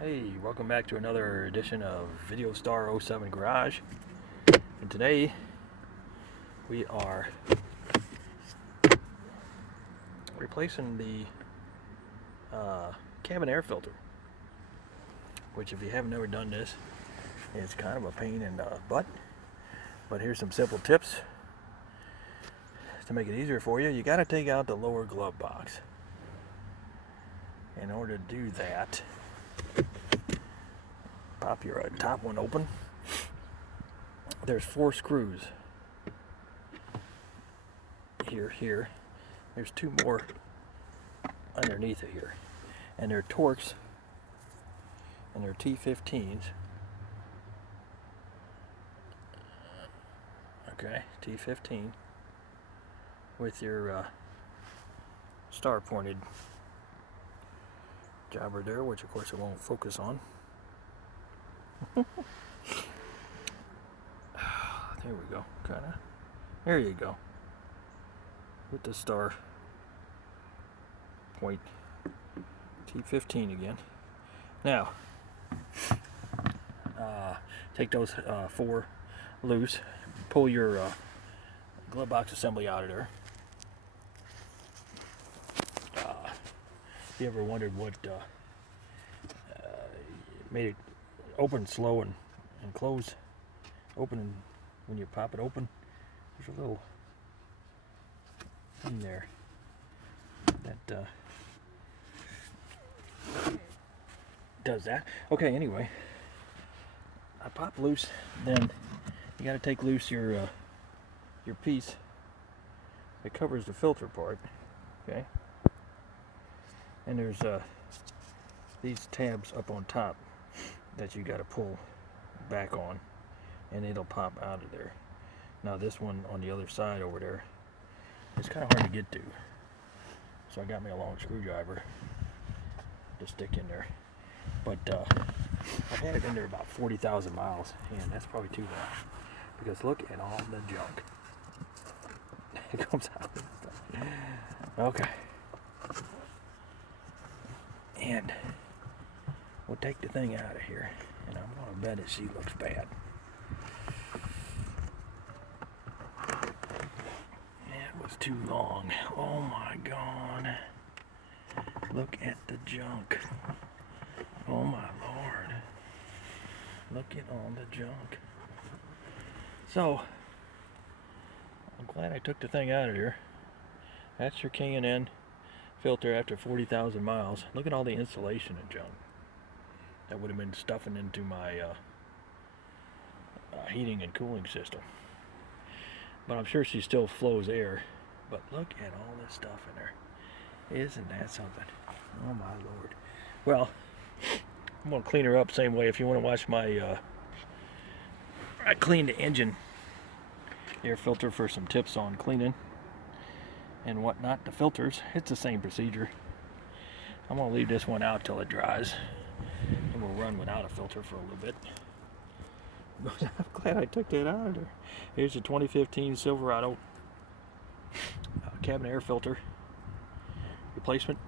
Hey, welcome back to another edition of Video Star 07 Garage. And today we are replacing the cabin air filter, which if you haven't ever done this, it's kind of a pain in the butt. But here's some simple tips to make it easier for you. You got to take out the lower glove box. In order to do that, pop your top one open. There's 4 screws here. There's 2 more underneath it here, and they're Torx, and they're T15s. Okay, T15 with your star pointed jobber there, which of course it won't focus on. There we go, kinda. There you go. With the star point T15 again. Now, take those 4 loose. Pull your glove box assembly out of there. If you ever wondered what made it open slow and close, open, and when you pop it open, there's a little thing there that does that. Okay, anyway, I pop loose, then you got to take loose your piece that covers the filter part. Okay, and there's these tabs up on top that you got to pull back on, and it'll pop out of there. Now this one on the other side over there, it's kind of hard to get to, so I got me a long screwdriver to stick in there. But I've had it in there about 40,000 miles, and that's probably too long, because look at all the junk it comes out. Okay, and we'll take the thing out of here, and I'm going to bet it she looks bad. It was too long. Oh my God. Look at the junk. Oh my Lord. Look at all the junk. So, I'm glad I took the thing out of here. That's your K&N filter after 40,000 miles. Look at all the insulation and junk that would have been stuffing into my heating and cooling system. But I'm sure she still flows air. But look at all this stuff in there. Isn't that something? Oh my Lord. Well, I'm going to clean her up same way. If you want to watch my I cleaned the engine air filter for some tips on cleaning and whatnot. The filters, it's the same procedure. I'm going to leave this one out till it dries, and we'll run without a filter for a little bit. But I'm glad I took that out of there. Here's the 2015 Silverado cabin air filter replacement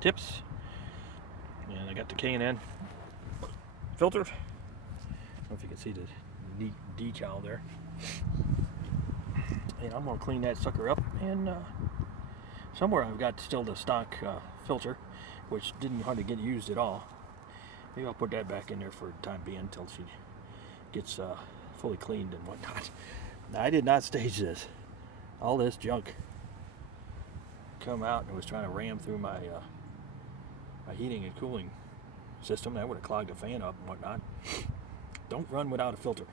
tips, and I got the K&N filter. I don't know if you can see the decal there. And I'm going to clean that sucker up, and somewhere I've got still the stock filter, which didn't hardly get used at all. Maybe I'll put that back in there for the time being until she gets fully cleaned and whatnot. Now, I did not stage this. All this junk come out and was trying to ram through my my heating and cooling system. That would have clogged the fan up and whatnot. Don't run without a filter.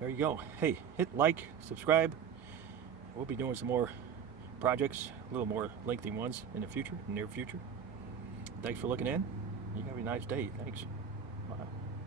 There you go. Hey, hit like, subscribe. We'll be doing some more projects, a little more lengthy ones in the future, near future. Thanks for looking in. You have a nice day. Thanks.